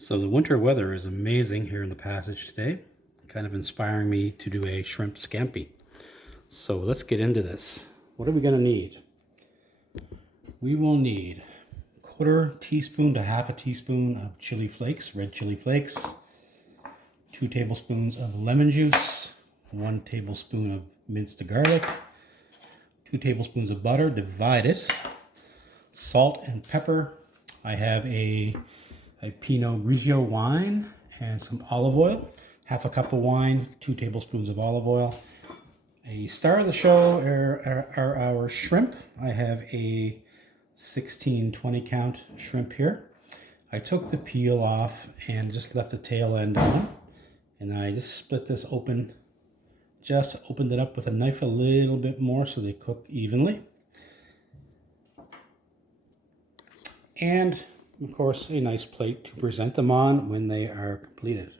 So the winter weather is amazing here in the passage today, kind of inspiring me to do a shrimp scampi. So let's get into this. What are we going to need? We will need 1/4 teaspoon to 1/2 teaspoon of chili flakes, red chili flakes, 2 tablespoons of lemon juice, 1 tablespoon of minced garlic, 2 tablespoons of butter, divide it, salt and pepper. I have a Pinot Grigio wine and some olive oil, 1/2 cup of wine, 2 tablespoons of olive oil. A star of the show are our shrimp. I have a 16-20 count shrimp here. I took the peel off and just left the tail end on, and I just split this open, just opened it up with a knife a little bit more so they cook evenly. And of course, a nice plate to present them on when they are completed.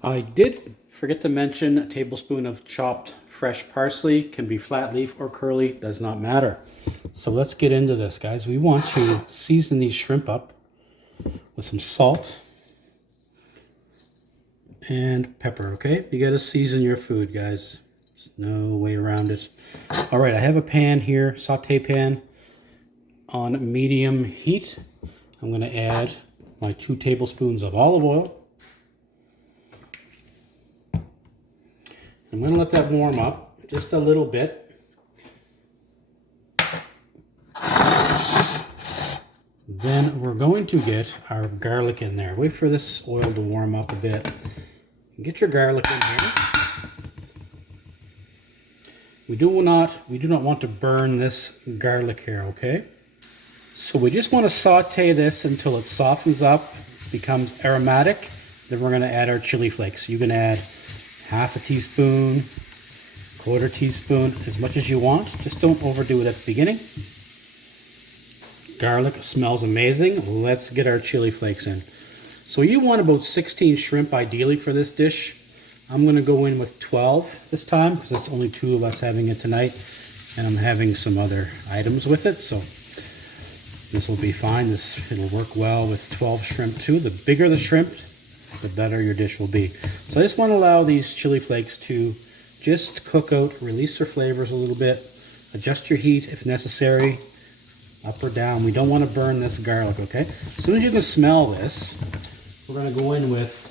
I did forget to mention a tablespoon of chopped fresh parsley. Can be flat leaf or curly, does not matter. So let's get into this, guys. We want to season these shrimp up with some salt and pepper, okay? You gotta season your food, guys. There's no way around it. All right, I have a pan here, saute pan on medium heat. I'm going to add my 2 tablespoons of olive oil. I'm going to let that warm up just a little bit. Then we're going to get our garlic in there. Wait for this oil to warm up a bit. Get your garlic in here. We do not want to burn this garlic here, okay? So we just want to saute this until it softens up, becomes aromatic. Then we're going to add our chili flakes. You can add 1/2 teaspoon, 1/4 teaspoon, as much as you want. Just don't overdo it at the beginning. Garlic smells amazing. Let's get our chili flakes in. So you want about 16 shrimp ideally for this dish. I'm going to go in with 12 this time because it's only 2 of us having it tonight, and I'm having some other items with it. So this will be fine. It'll work well with 12 shrimp too. The bigger the shrimp, the better your dish will be. So I just want to allow these chili flakes to just cook out, release their flavors a little bit. Adjust your heat if necessary, up or down. We don't want to burn this garlic, okay? As soon as you can smell this, we're going to go in with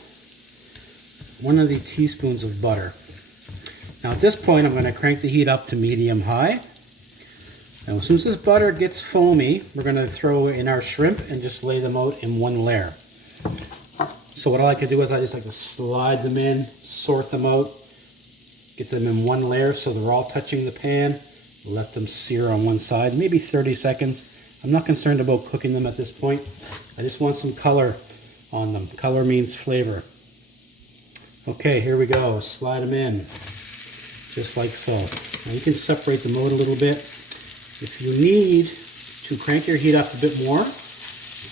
1 of the teaspoons of butter. Now at this point, I'm going to crank the heat up to medium-high. Now, as soon as this butter gets foamy, we're going to throw in our shrimp and just lay them out in one layer. So what I like to do is I just like to slide them in, sort them out, get them in one layer so they're all touching the pan. Let them sear on one side, maybe 30 seconds. I'm not concerned about cooking them at this point. I just want some color on them. Color means flavor. Okay, here we go. Slide them in, just like so. Now you can separate them out a little bit. If you need to crank your heat up a bit more,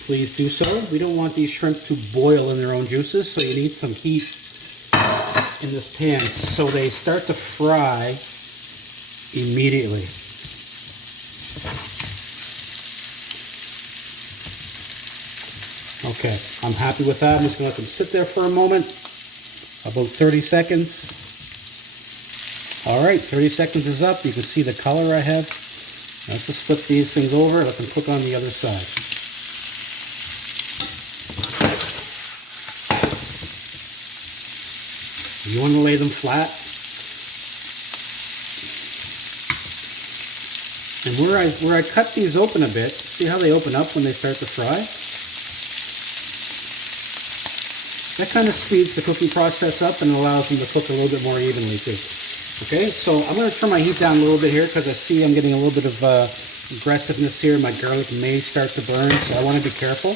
please do so. We don't want these shrimp to boil in their own juices, so you need some heat in this pan so they start to fry immediately. Okay, I'm happy with that. I'm just going to let them sit there for a moment, about 30 seconds. All right, 30 seconds is up. You can see the color I have. Let's just flip these things over, let them cook on the other side. You want to lay them flat. And where I cut these open a bit, see how they open up when they start to fry? That kind of speeds the cooking process up and allows them to cook a little bit more evenly too. Okay, so I'm going to turn my heat down a little bit here because I see I'm getting a little bit of aggressiveness here. My garlic may start to burn, so I want to be careful.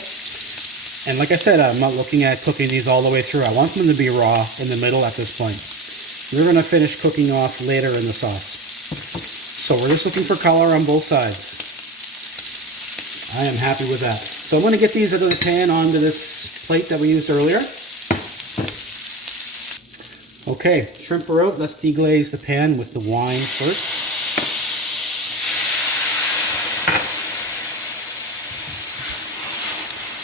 And like I said, I'm not looking at cooking these all the way through. I want them to be raw in the middle at this point. We're going to finish cooking off later in the sauce. So we're just looking for color on both sides. I am happy with that. So I'm going to get these out of the pan onto this plate that we used earlier. Okay, shrimp are out. Let's deglaze the pan with the wine first.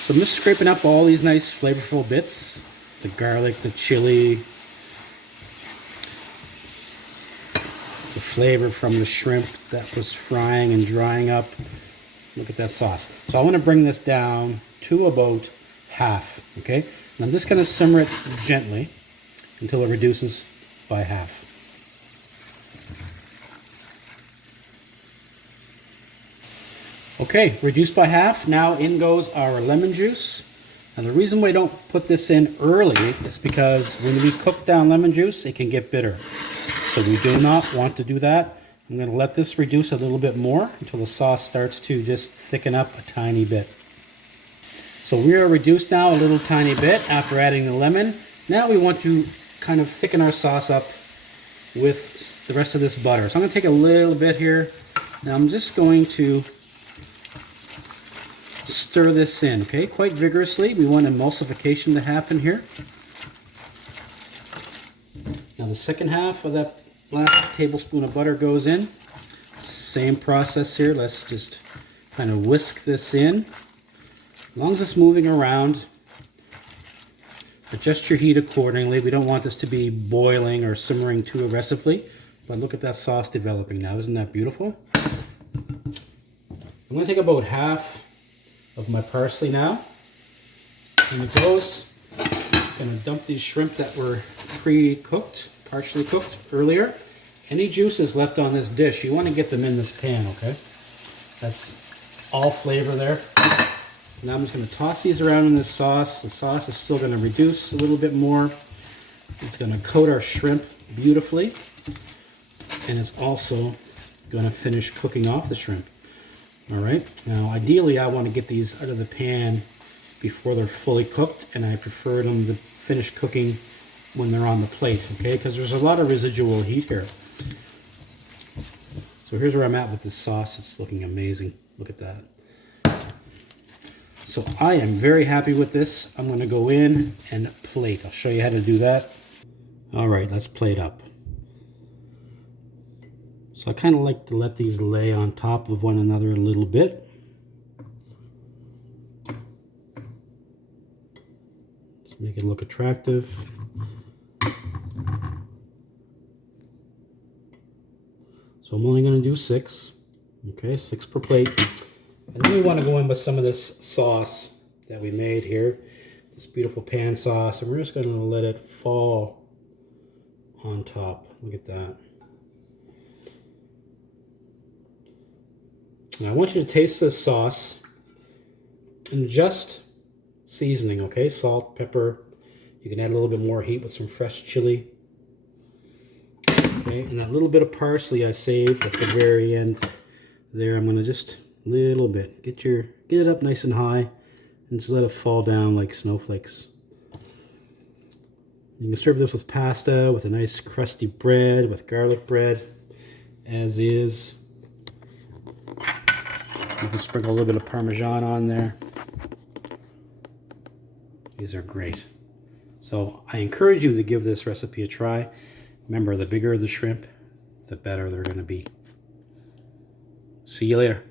So So I'm just scraping up all these nice flavorful bits. The garlic, the chili, the flavor from the shrimp that was frying and drying up. Look at that sauce. So I want to bring this down to about half, okay? And I'm just going to simmer it gently until it reduces by half. Okay, reduced by half. Now in goes our lemon juice. And the reason we don't put this in early is because when we cook down lemon juice, it can get bitter. So we do not want to do that. I'm going to let this reduce a little bit more until the sauce starts to just thicken up a tiny bit. So we are reduced now a little tiny bit after adding the lemon. Now we want to kind of thicken our sauce up with the rest of this butter. So I'm going to take a little bit here. Now I'm just going to stir this in, okay, quite vigorously. We want emulsification to happen here. Now the second half of that last tablespoon of butter goes in. Same process here. Let's just kind of whisk this in. As long as it's moving around, adjust your heat accordingly. We don't want this to be boiling or simmering too aggressively. But look at that sauce developing now. Isn't that beautiful? I'm going to take about half of my parsley now. And it goes. I'm going to dump these shrimp that were pre-cooked, partially cooked earlier. Any juices left on this dish, you want to get them in this pan, okay? That's all flavor there. Now I'm just going to toss these around in this sauce. The sauce is still going to reduce a little bit more. It's going to coat our shrimp beautifully. And it's also going to finish cooking off the shrimp. All right, now ideally I want to get these out of the pan before they're fully cooked, and I prefer them to finish cooking when they're on the plate, okay? Because there's a lot of residual heat here. So here's where I'm at with this sauce. It's looking amazing. Look at that. So I am very happy with this. I'm going to go in and plate. I'll show you how to do that. All right, let's plate up. So I kind of like to let these lay on top of one another a little bit. Just make it look attractive. So I'm only going to do 6. Okay, 6 per plate. And then we want to go in with some of this sauce that we made here. This beautiful pan sauce. And we're just going to let it fall on top. Look at that. Now I want you to taste this sauce and just seasoning, okay? Salt, pepper. You can add a little bit more heat with some fresh chili. Okay, and that little bit of parsley I saved at the very end there, I'm gonna just a little bit get it up nice and high and just let it fall down like snowflakes. You can serve this with pasta, with a nice crusty bread, with garlic bread, as is. You can sprinkle a little bit of Parmesan on there. These are great. So I encourage you to give this recipe a try. Remember, the bigger the shrimp, the better they're going to be. See you later.